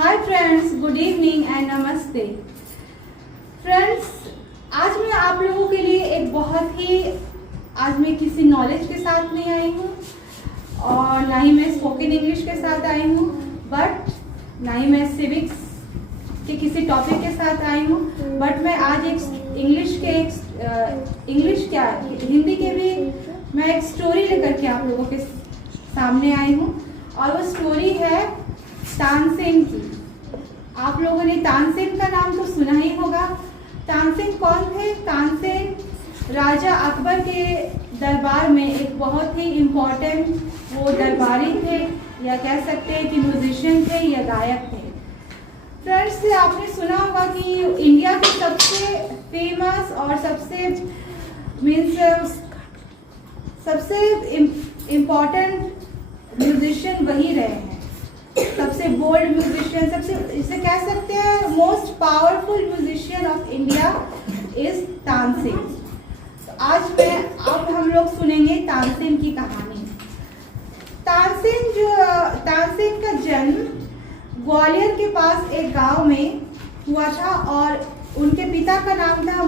Hi friends, good evening and नमस्ते। Friends, आज मैं आप लोगों के लिए एक बहुत ही आज मैं किसी नॉलेज के साथ नहीं आई हूँ और ना ही मैं स्पोकन इंग्लिश के साथ आई हूँ, बट ना ही मैं सिविक्स के किसी टॉपिक के साथ आई हूँ, बट मैं आज एक इंग्लिश क्या हिंदी के भी मैं एक स्टोरी लेकर के आप लोगों के सामने आई हूँ और वो स्टोरी है तानसेन की। आप लोगों ने तानसेन का नाम तो सुना ही होगा। तानसेन कौन थे? तानसेन राजा अकबर के दरबार में एक बहुत ही इम्पोर्टेंट वो दरबारी थे, या कह सकते हैं कि म्यूजिशियन थे या गायक थे। फ्रेंड्स, आपने सुना होगा कि इंडिया के सबसे फेमस और सबसे इम्पोर्टेंट म्यूजिशियन वही रहे हैं। सबसे बोल्ड म्यूजिशियन, सबसे इसे कह सकते हैं most powerful musician of India is Tansen. तो अब हम लोग सुनेंगे तानसेन की कहानी। तानसेन का जन्म ग्वालियर के पास एक गांव में हुआ था और उनके पिता का नाम था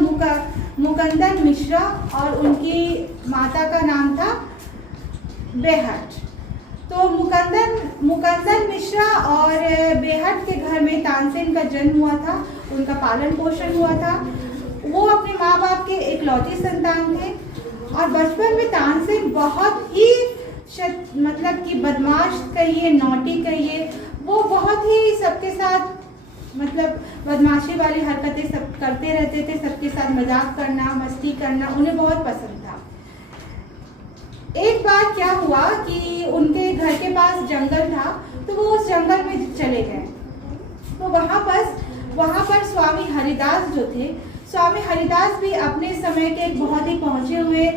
मुकंदन मिश्रा और उनकी माता का नाम था बेहट। तो मुकंदन मिश्रा और बेहट के घर में तानसेन का जन्म हुआ था, उनका पालन पोषण हुआ था। वो अपने माँ बाप के इकलौती संतान थे और बचपन में तानसेन बहुत ही मतलब कि बदमाश कहिए, नॉटी कहिए, वो बहुत ही सबके साथ मतलब बदमाशी वाली हरकतें सब करते रहते थे। सबके साथ मजाक करना, मस्ती करना उन्हें बहुत पसंद था। एक बार क्या हुआ कि उनके घर के पास जंगल था, तो वो उस जंगल में चले गए। तो वहाँ पर स्वामी हरिदास जो थे, स्वामी हरिदास भी अपने समय के एक बहुत ही पहुंचे हुए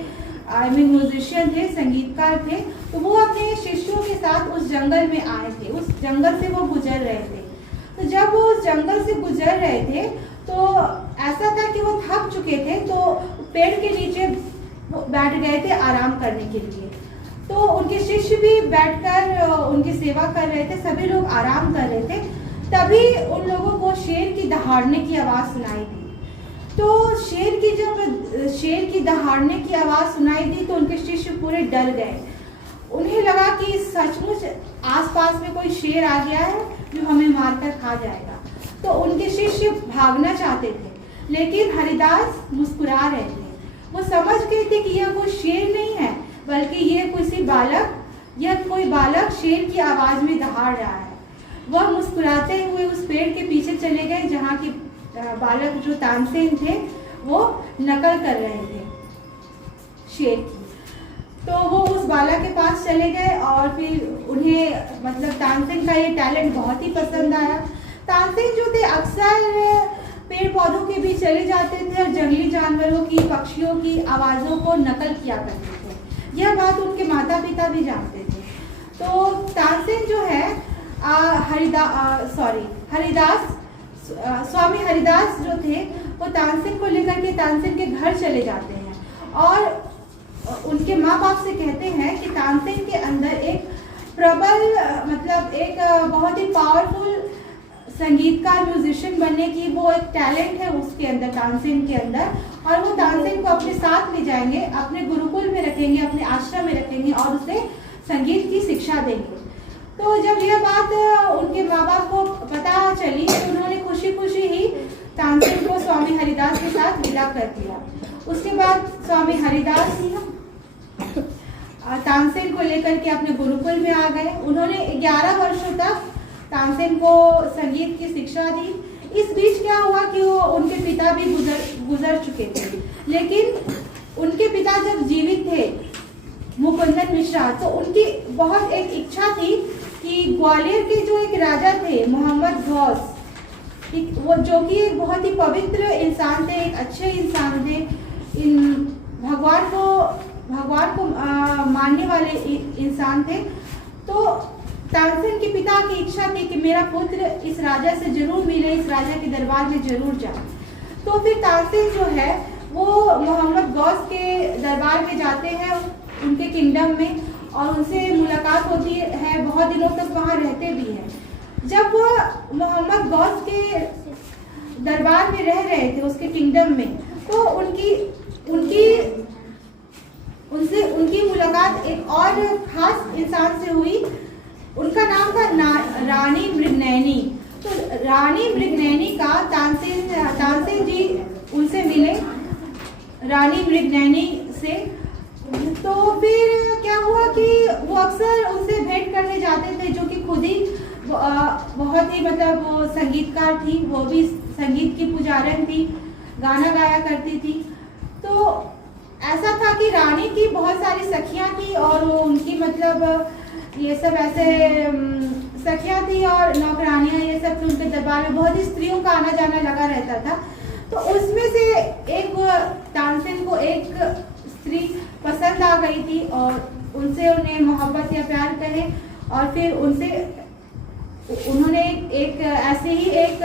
म्यूजिशियन थे, संगीतकार थे। तो वो अपने शिष्यों के साथ उस जंगल में आए थे, उस जंगल से वो गुजर रहे थे। तो जब वो उस जंगल से गुजर रहे थे तो ऐसा था कि वो थक चुके थे, तो पेड़ के नीचे बैठ गए थे आराम करने के लिए। तो उनके शिष्य भी बैठकर उनकी सेवा कर रहे थे, सभी लोग आराम कर रहे थे। तभी उन लोगों को शेर की दहाड़ने की आवाज़ सुनाई दी। तो जब शेर की दहाड़ने की आवाज़ सुनाई दी तो उनके शिष्य पूरे डर गए। उन्हें लगा कि सचमुच आसपास में कोई शेर आ गया है जो हमें मारकर खा जाएगा। तो उनके शिष्य भागना चाहते थे, लेकिन हरिदास मुस्कुरा रहे थे। वो समझ गए थे कि यह कोई शेर नहीं है, बल्कि यह कोई बालक शेर की आवाज में दहाड़ रहा है। वह मुस्कुराते हुए उस पेड़ के पीछे चले गए जहाँ की बालक जो तानसेन थे वो नकल कर रहे थे शेर की। तो वो उस बालक के पास चले गए और फिर उन्हें मतलब तानसेन का ये टैलेंट बहुत ही पसंद आया। तानसेन जो थे अक्सर पेड़ पौधों के बीच चले जाते थे और जंगली जानवरों की, पक्षियों की आवाज़ों को नकल किया करते थे। यह बात उनके माता पिता भी जानते थे। तो तानसेन जो है स्वामी हरिदास जो थे वो तानसेन को लेकर के तानसेन के घर चले जाते हैं और उनके माँ बाप से कहते हैं कि तानसेन के अंदर एक प्रबल मतलब एक बहुत ही पावरफुल संगीतकार, म्यूजिशियन बनने की वो एक टैलेंट है उसके अंदर, तानसेन के अंदर। और वो तानसेन को अपने साथ ले जाएंगे, अपने गुरुकुल में रखेंगे, अपने आश्रम में रखेंगे और उसे संगीत की शिक्षा देंगे। तो जब यह बात उनके माँ बाप को पता चली तो उन्होंने खुशी खुशी ही तानसेन को स्वामी हरिदास के साथ विदा कर दिया। उसके बाद स्वामी हरिदास तानसेन को लेकर के अपने गुरुकुल में आ गए। उन्होंने 11 वर्षों तक तानसेन को संगीत की शिक्षा दी। इस बीच क्या हुआ कि उनके पिता भी गुजर चुके थे, लेकिन उनके पिता जब जीवित थे मुकुंदन मिश्रा, तो उनकी बहुत एक इच्छा थी कि ग्वालियर के जो एक राजा थे मोहम्मद गौस, वो जो कि एक बहुत ही पवित्र इंसान थे, एक अच्छे इंसान थे, भगवान को मानने वाले इंसान थे। तो तानसेन के पिता की इच्छा थी कि मेरा पुत्र इस राजा से जरूर मिले, इस राजा के दरबार में जरूर जाए। तो फिर तानसेन जो है वो मोहम्मद गौस के दरबार में जाते हैं, उनके किंगडम में, और उनसे मुलाकात होती है। बहुत दिनों तक वहाँ रहते भी हैं। जब वो मोहम्मद गौस के दरबार में रह रहे थे, उसके किंगडम में, तो उनकी मुलाकात एक और खास इंसान से हुई। उनका नाम था रानी मृगनयनी। तो रानी मृगनयनी का तानसेन जी उनसे मिले, रानी मृगनयनी से। तो फिर क्या हुआ कि वो अक्सर उनसे भेंट करने जाते थे, जो कि खुद ही बहुत ही मतलब वो संगीतकार थी, वो भी संगीत की पुजारन थी, गाना गाया करती थी। तो ऐसा था कि रानी की बहुत सारी सखियां थी और वो उनकी मतलब ये सब ऐसे सखियां थी और नौकरानियां ये सब थी उनके दरबार में। बहुत ही स्त्रियों का आना जाना लगा रहता था। तो उसमें से एक तानसेन को एक स्त्री पसंद आ गई थी और उनसे उन्हें मोहब्बत या प्यार कहे, और फिर उन्होंने एक ऐसे ही एक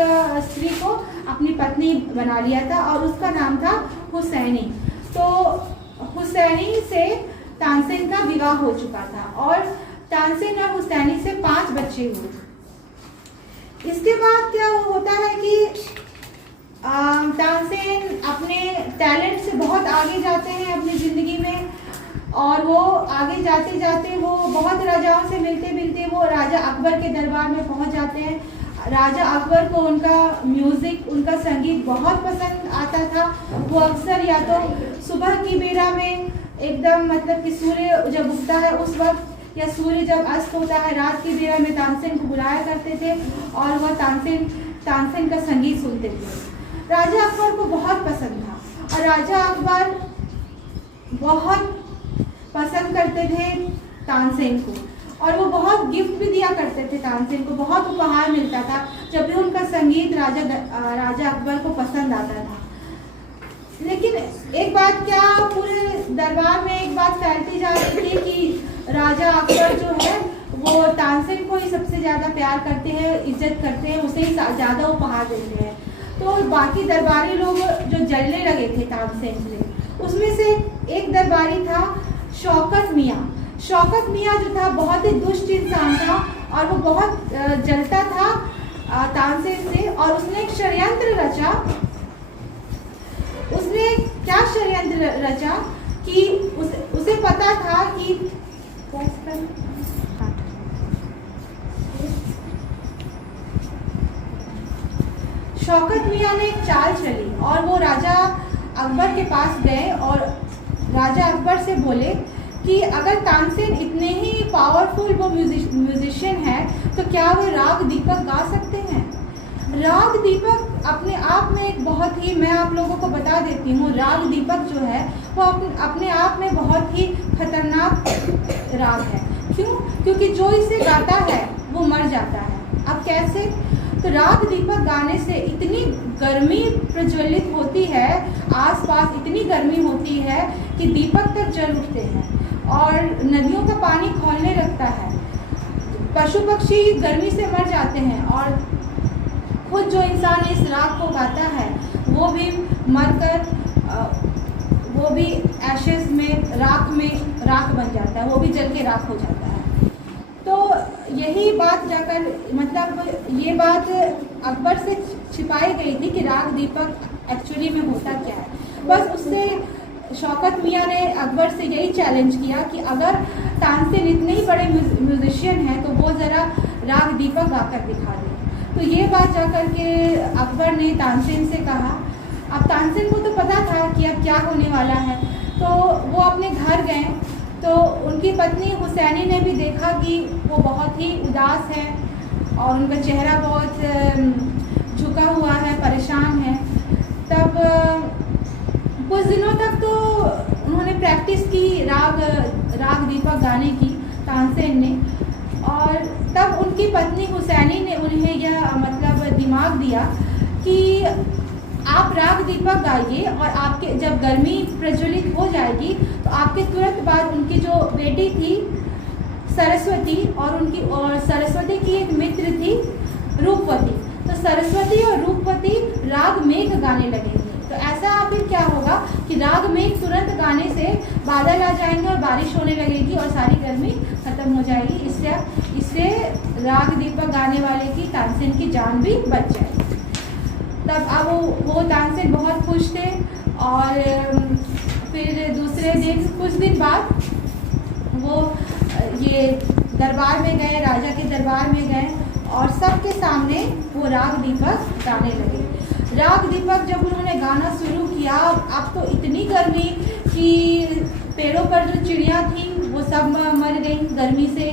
स्त्री को अपनी पत्नी बना लिया था और उसका नाम था हुसैनी। तो हुसैनी से तानसेन का विवाह हो चुका था और तानसेन और हुसैनी से 5 बच्चे हुए। इसके बाद क्या होता है कि तानसेन अपने टैलेंट से बहुत आगे जाते हैं अपनी ज़िंदगी में, और वो आगे जाते जाते वो बहुत राजाओं से मिलते मिलते वो राजा अकबर के दरबार में पहुंच जाते हैं। राजा अकबर को उनका म्यूज़िक, उनका संगीत बहुत पसंद आता था। वो अक्सर या तो सुबह की बेला में एकदम मतलब कि सूर्य जब उगता है उस वक्त, या सूर्य जब अस्त होता है रात की बेला में तानसेन को बुलाया करते थे और वह तानसेन का संगीत सुनते थे। राजा अकबर को बहुत पसंद था और राजा अकबर बहुत पसंद करते थे तानसेन को, और वो बहुत गिफ्ट भी दिया करते थे तानसेन को, बहुत उपहार मिलता था जब भी उनका संगीत राजा अकबर को पसंद आता था। लेकिन एक बात क्या पूरे दरबार में एक बात फैलती जा रही थी कि राजा अकबर जो है वो तानसेन को ही सबसे ज़्यादा प्यार करते हैं, इज्जत करते हैं, उसे ही ज़्यादा उपहार देते हैं। तो बाकी दरबारी लोग जो जलने लगे थे तानसेन से, उसमें से एक दरबारी था शौकत मियाँ। शौकत मियाँ जो था बहुत ही दुष्ट इंसान था और वो बहुत जलता था तानसेन से, और उसने एक षड्यंत्र रचा। उसने क्या षड्यंत्र रचा कि उसे पता था कि शौकत मियाँ ने एक चाल चली और वो राजा अकबर के पास गए और राजा अकबर से बोले कि अगर तानसेन इतने ही पावरफुल वो म्यूजिशियन है तो क्या वो राग दीपक गा सकते हैं। राग दीपक अपने आप में एक बहुत ही, मैं आप लोगों को बता देती हूँ, राग दीपक जो है वो अपने आप में बहुत ही खतरनाक राग है। क्यों? क्योंकि जो इसे गाता है वो मर जाता है। अब कैसे? तो राग दीपक गाने से इतनी गर्मी प्रज्वलित होती है, आसपास इतनी गर्मी होती है कि दीपक तक जल उठते हैं और नदियों का पानी खौलने लगता है, पशु पक्षी गर्मी से मर जाते हैं, और खुद जो इंसान इस राग को गाता है वो भी मरकर वो भी एशेस में राख बन जाता है, वो भी जल के राख हो जाता है। तो यही बात जाकर मतलब ये बात अकबर से छिपाई गई थी कि राग दीपक एक्चुअली में होता क्या है। बस उससे शौकत मियाँ ने अकबर से यही चैलेंज किया कि अगर तानसेन इतने ही बड़े म्यूजिशियन हैं तो वो ज़रा राग दीपक गाकर दिखा दें। तो ये बात जाकर के अकबर ने तानसेन से कहा। अब तानसेन को तो पता था कि अब क्या होने वाला है, तो वो अपने घर गए। तो उनकी पत्नी हुसैनी ने भी देखा कि वो बहुत ही उदास है और उनका चेहरा बहुत झुका हुआ है, परेशान है। तब कुछ दिनों तक तो उन्होंने प्रैक्टिस की राग दीपक गाने की, तानसेन ने, और तब उनकी पत्नी हुसैनी ने उन्हें यह मतलब दिमाग दिया कि आप राग दीपक गाइए और आपके जब गर्मी प्रज्वलित हो जाएगी तो आपके तुरंत बाद उनकी जो बेटी थी सरस्वती और सरस्वती की एक मित्र थी रूपवती, तो सरस्वती और रूपवती राग मेघ गाने लगेंगे। तो ऐसा फिर क्या होगा कि राग मेघ तुरंत गाने से बादल आ जाएंगे और बारिश होने लगेगी और सारी गर्मी खत्म हो जाएगी। इसलिए इससे राग दीपक गाने वाले की तानसेन की जान भी बच जाए। तब अब वो तानसेन बहुत खुश थे और फिर दूसरे दिन कुछ दिन बाद वो ये दरबार में गए, राजा के दरबार में गए और सबके सामने वो राग दीपक गाने लगे। राग दीपक जब उन्होंने गाना शुरू किया, अब तो इतनी गर्मी कि पेड़ों पर जो चिड़िया थी वो सब मर गई गर्मी से।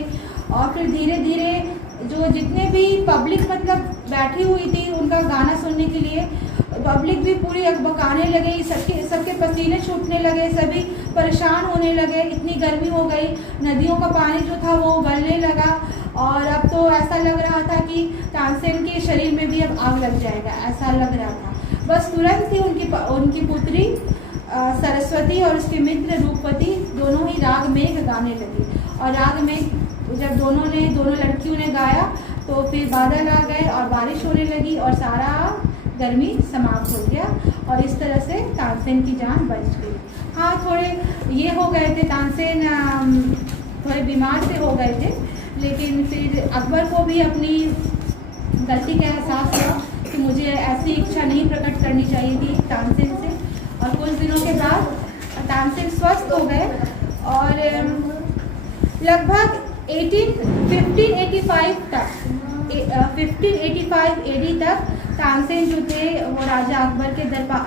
और फिर धीरे धीरे जो जितने भी पब्लिक मतलब बैठी हुई थी उनका गाना सुनने के लिए, पब्लिक भी पूरी अकबकाने लगे, सबके पसीने छूटने लगे, सभी परेशान होने लगे, इतनी गर्मी हो गई, नदियों का पानी जो था वो उबलने लगा और अब तो ऐसा लग रहा था कि तानसेन के शरीर में भी अब आग लग जाएगा, ऐसा लग रहा था। बस तुरंत ही उनकी पुत्री सरस्वती और उसके मित्र रूपवती दोनों ही राग मेघ गाने लगी। और राग मेघ जब दोनों लड़कियों ने गाया तो फिर बादल आ गए और बारिश होने लगी और सारा गर्मी समाप्त हो गया और इस तरह से तानसेन की जान बच गई। हाँ, थोड़े ये हो गए थे, तानसेन थोड़े बीमार से हो गए थे, लेकिन फिर अकबर को भी अपनी गलती का एहसास हुआ कि मुझे ऐसी इच्छा नहीं प्रकट करनी चाहिए थी तानसेन से। और कुछ दिनों के बाद तानसेन स्वस्थ हो गए और लगभग 1585 तक 1585 AD तक तानसेन जो थे वो राजा अकबर के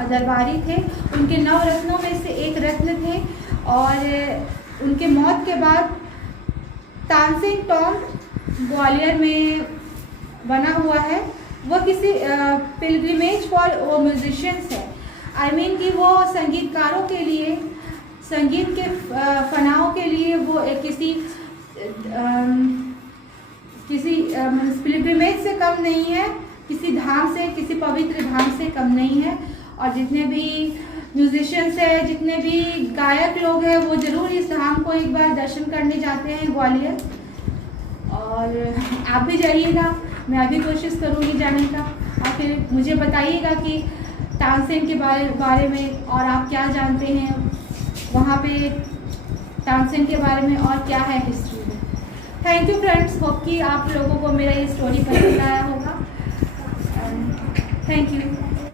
दरबारी थे। उनके 9 रत्नों में से एक रत्न थे और उनके मौत के बाद तानसेन टॉम्ब ग्वालियर में बना हुआ है। वो किसी पिलग्रिमेज फॉर वो म्यूजिशियंस है, आई मीन कि वो संगीतकारों के लिए, संगीत के फनाओं के लिए वो किसी पिलग्रिमेज से कम नहीं है, किसी धाम से, किसी पवित्र धाम से कम नहीं है। और जितने भी म्यूजिशियंस हैं, जितने भी गायक लोग हैं, वो ज़रूर इस धाम को एक बार दर्शन करने जाते हैं ग्वालियर। और आप भी जाइएगा, मैं अभी कोशिश करूँगी जाने का। और फिर मुझे बताइएगा कि तानसेन के बारे में और आप क्या जानते हैं, वहाँ पे तानसेन के बारे में और क्या है हिस्ट्री में। थैंक यू फ्रेंड्स, होप कि आप लोगों को मेरा ये स्टोरी पसंद आया होगा। Thank you.